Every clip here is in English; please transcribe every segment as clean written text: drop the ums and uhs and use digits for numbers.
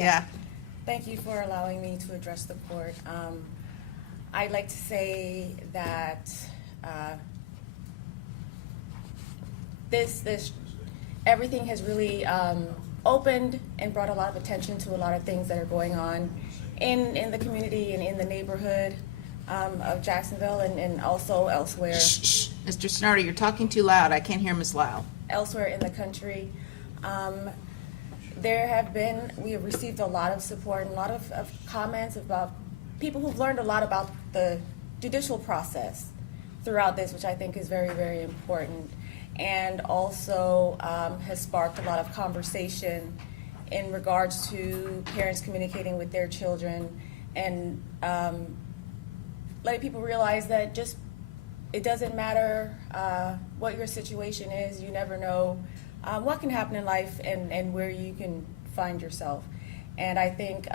Yeah. Thank you for allowing me to address the court. I'd like to say that this everything has really opened and brought a lot of attention to a lot of things that are going on in the community and in the neighborhood of Jacksonville and also elsewhere. Shh. Mr. Snarty, you're talking too loud. I can't hear Ms. Lau. Elsewhere in the country. We have received a lot of support and a lot of comments about people who've learned a lot about the judicial process throughout this, which I think is very, very important, and also has sparked a lot of conversation in regards to parents communicating with their children and letting people realize that it doesn't matter what your situation is. You never know what can happen in life and where you can find yourself. And I think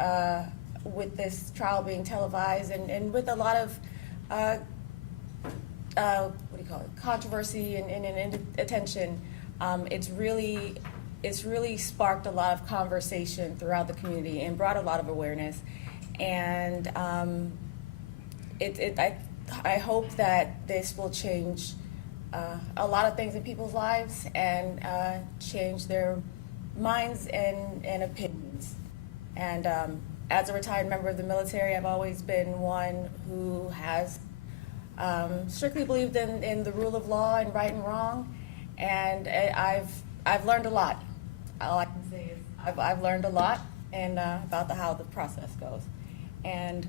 with this trial being televised and with a lot of controversy and attention, it's really sparked a lot of conversation throughout the community and brought a lot of awareness. And I hope that this will change a lot of things in people's lives and change their minds and opinions. And as a retired member of the military, I've always been one who has strictly believed in the rule of law and right and wrong. And I've learned a lot. All I can say is I've learned a lot and about how the process goes. And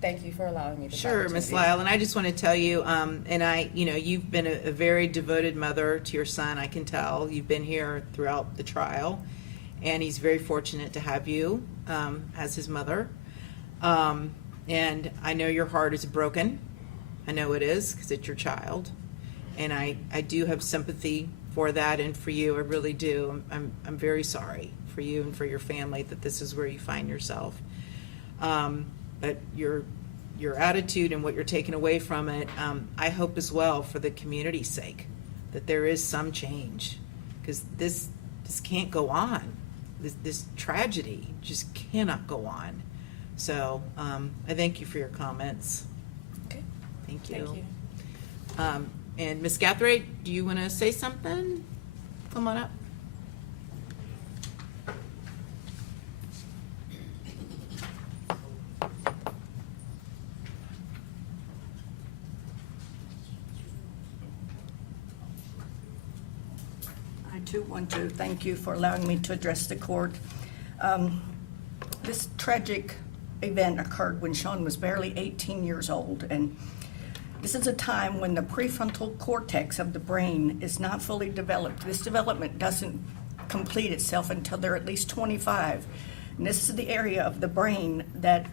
thank you for allowing me to. Sure, Ms. Lyle, and I just want to tell you, you've been a very devoted mother to your son. I can tell you've been here throughout the trial, and he's very fortunate to have you as his mother. And I know your heart is broken. I know it is because it's your child, and I do have sympathy for that and for you. I really do. I'm very sorry for you and for your family that this is where you find yourself. But your attitude and what you're taking away from it, I hope as well for the community's sake that there is some change, because this can't go on. This tragedy just cannot go on. So I thank you for your comments. Okay. Thank you. Thank you. And Ms. Gathright, do you want to say something? Come on up. I too want to thank you for allowing me to address the court. This tragic event occurred when Sean was barely 18 years old, and this is a time when the prefrontal cortex of the brain is not fully developed. This development doesn't complete itself until they're at least 25. And this is the area of the brain that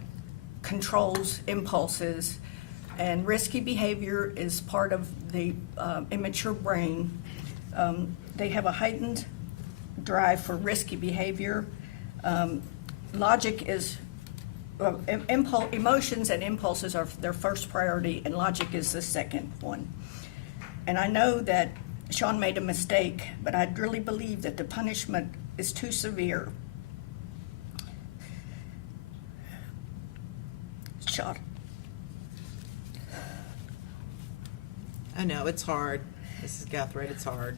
controls impulses, and risky behavior is part of the immature brain. They have a heightened drive for risky behavior. Logic is, emotions and impulses are their first priority, and logic is the second one. And I know that Sean made a mistake, but I really believe that the punishment is too severe. Sean. I know, it's hard. Mrs. Gathright, it's hard.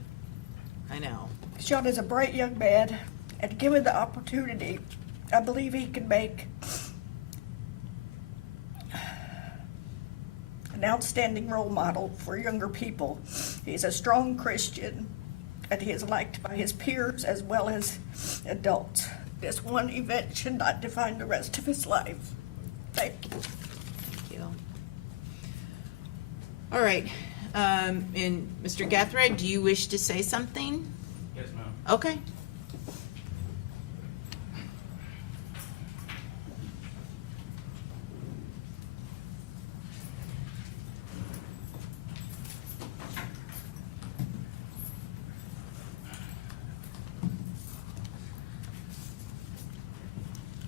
I know. Sean is a bright young man, and given the opportunity, I believe he can make an outstanding role model for younger people. He's a strong Christian, and he is liked by his peers as well as adults. This one event should not define the rest of his life. Thank you. Thank you. All right. And Mr. Gathright, do you wish to say something? Yes, ma'am. Okay.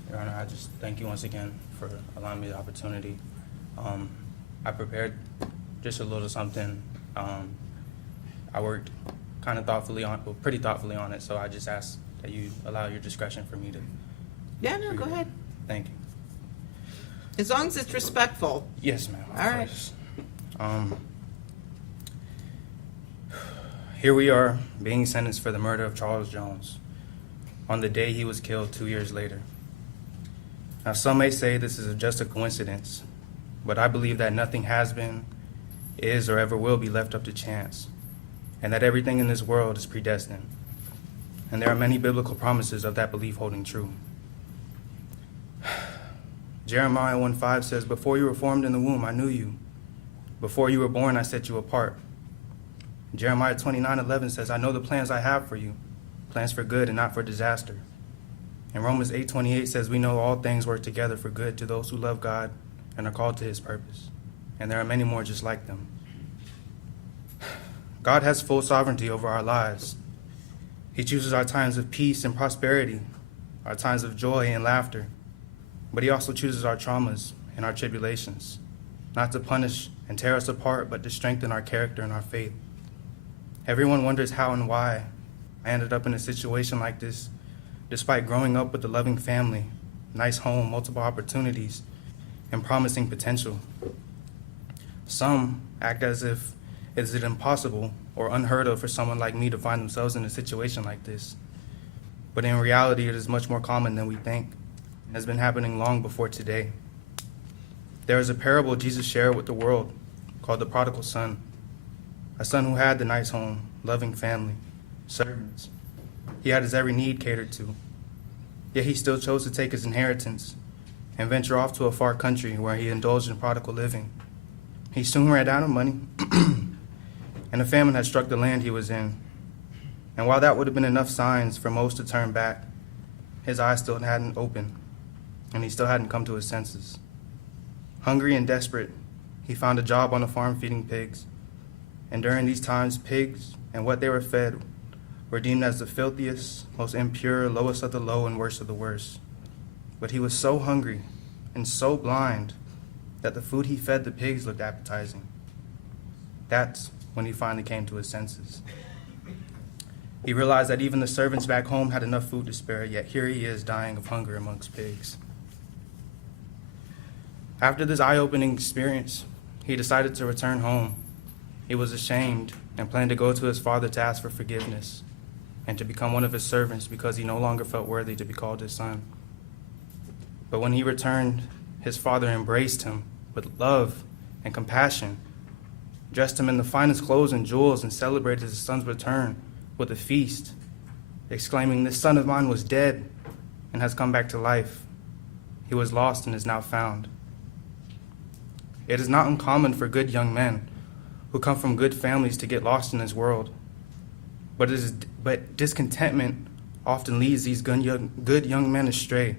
Your Honor, I just thank you once again for allowing me the opportunity. I prepared just a little something. I worked kind of thoughtfully pretty thoughtfully on it, so I just ask that you allow your discretion for me to Yeah, no, go ahead. Thank you. As long as it's respectful. Yes, ma'am. of All right. course. Here we are, being sentenced for the murder of Charles Jones on the day he was killed 2 years later. Now, some may say this is just a coincidence, but I believe that nothing has been, is, or ever will be left up to chance, and that everything in this world is predestined. And there are many biblical promises of that belief holding true. Jeremiah 1:5 says, "Before you were formed in the womb, I knew you. Before you were born, I set you apart." Jeremiah 29:11 says, "I know the plans I have for you, plans for good and not for disaster." And Romans 8:28 says, "We know all things work together for good to those who love God and are called to his purpose." And there are many more just like them. God has full sovereignty over our lives. He chooses our times of peace and prosperity, our times of joy and laughter. But he also chooses our traumas and our tribulations, not to punish and tear us apart, but to strengthen our character and our faith. Everyone wonders how and why I ended up in a situation like this, despite growing up with a loving family, nice home, multiple opportunities, and promising potential. Some act as if it is impossible or unheard of for someone like me to find themselves in a situation like this. But in reality, it is much more common than we think, and has been happening long before today. There is a parable Jesus shared with the world called the prodigal son, a son who had the nice home, loving family, servants. He had his every need catered to. Yet he still chose to take his inheritance and venture off to a far country where he indulged in prodigal living. He soon ran out of money, and a famine had struck the land he was in. And while that would have been enough signs for most to turn back, his eyes still hadn't opened, and he still hadn't come to his senses. Hungry and desperate, he found a job on a farm feeding pigs. And during these times, pigs and what they were fed were deemed as the filthiest, most impure, lowest of the low, and worst of the worst. But he was so hungry and so blind that the food he fed the pigs looked appetizing. That's when he finally came to his senses. He realized that even the servants back home had enough food to spare, yet here he is dying of hunger amongst pigs. After this eye-opening experience, he decided to return home. He was ashamed and planned to go to his father to ask for forgiveness and to become one of his servants because he no longer felt worthy to be called his son. But when he returned, his father embraced him with love and compassion, dressed him in the finest clothes and jewels, and celebrated his son's return with a feast, exclaiming, "This son of mine was dead and has come back to life. He was lost and is now found." It is not uncommon for good young men who come from good families to get lost in this world. But discontentment often leads these good young men astray.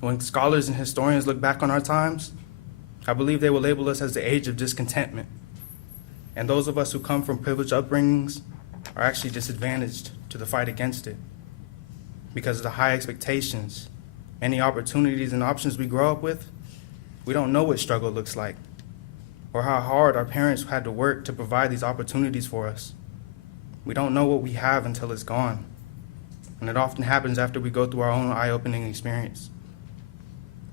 When scholars and historians look back on our times, I believe they will label us as the age of discontentment. And those of us who come from privileged upbringings are actually disadvantaged to the fight against it. Because of the high expectations, many opportunities and options we grow up with, we don't know what struggle looks like, or how hard our parents had to work to provide these opportunities for us. We don't know what we have until it's gone. And it often happens after we go through our own eye-opening experience.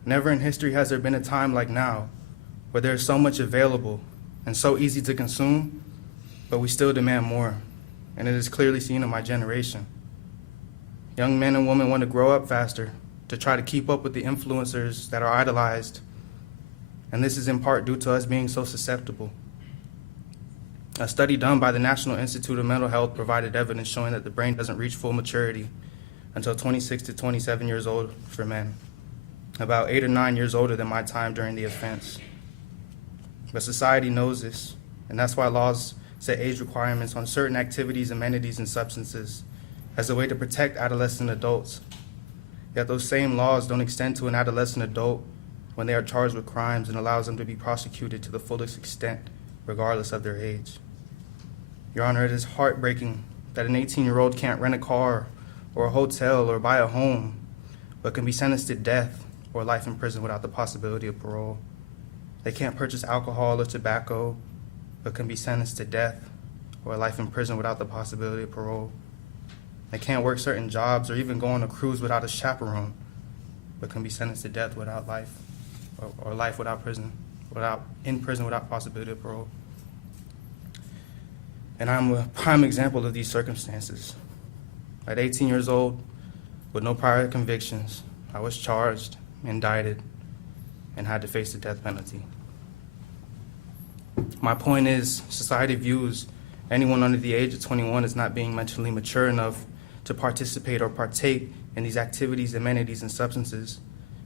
Never in history has there been a time like now, where there is so much available and so easy to consume, but we still demand more. And it is clearly seen in my generation. Young men and women want to grow up faster, to try to keep up with the influencers that are idolized. And this is in part due to us being so susceptible. A study done by the National Institute of Mental Health provided evidence showing that the brain doesn't reach full maturity until 26 to 27 years old for men, about 8 or 9 years older than my time during the offense. But society knows this, and that's why laws set age requirements on certain activities, amenities, and substances as a way to protect adolescent adults. Yet those same laws don't extend to an adolescent adult when they are charged with crimes and allows them to be prosecuted to the fullest extent, regardless of their age. Your Honor, it is heartbreaking that an 18-year-old can't rent a car or a hotel or buy a home, but can be sentenced to death or life in prison without the possibility of parole. They can't purchase alcohol or tobacco, but can be sentenced to death or life in prison without the possibility of parole. They can't work certain jobs or even go on a cruise without a chaperone, but can be sentenced to death without life, or life without prison, in prison without possibility of parole. And I'm a prime example of these circumstances. At 18 years old, with no prior convictions, I was charged, indicted, and had to face the death penalty. My point is, society views anyone under the age of 21 as not being mentally mature enough to participate or partake in these activities, amenities, and substances,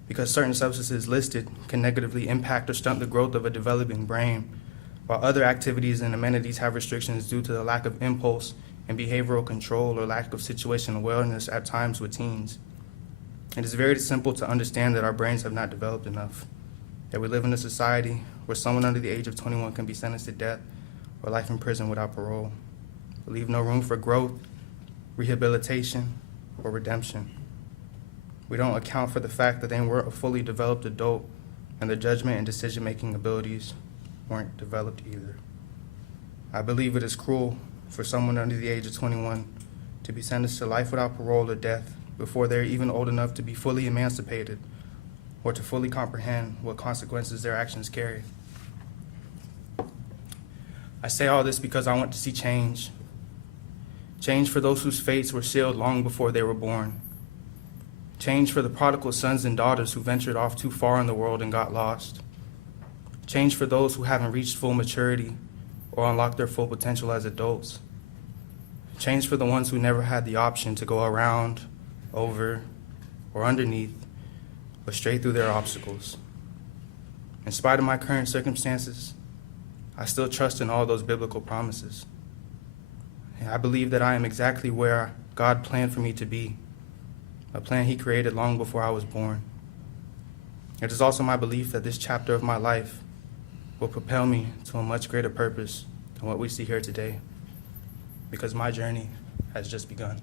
because certain substances listed can negatively impact or stunt the growth of a developing brain, while other activities and amenities have restrictions due to the lack of impulse and behavioral control or lack of situational awareness at times with teens. It is very simple to understand that our brains have not developed enough, that we live in a society where someone under the age of 21 can be sentenced to death or life in prison without parole. We leave no room for growth, rehabilitation, or redemption. We don't account for the fact that they weren't a fully developed adult and their judgment and decision-making abilities weren't developed either. I believe it is cruel for someone under the age of 21 to be sentenced to life without parole or death before they're even old enough to be fully emancipated or to fully comprehend what consequences their actions carry. I say all this because I want to see change. Change for those whose fates were sealed long before they were born. Change for the prodigal sons and daughters who ventured off too far in the world and got lost. Change for those who haven't reached full maturity or unlocked their full potential as adults. Change for the ones who never had the option to go around, over, or underneath, but straight through their obstacles. In spite of my current circumstances, I still trust in all those biblical promises. And I believe that I am exactly where God planned for me to be, a plan He created long before I was born. It is also my belief that this chapter of my life will propel me to a much greater purpose than what we see here today, because my journey has just begun.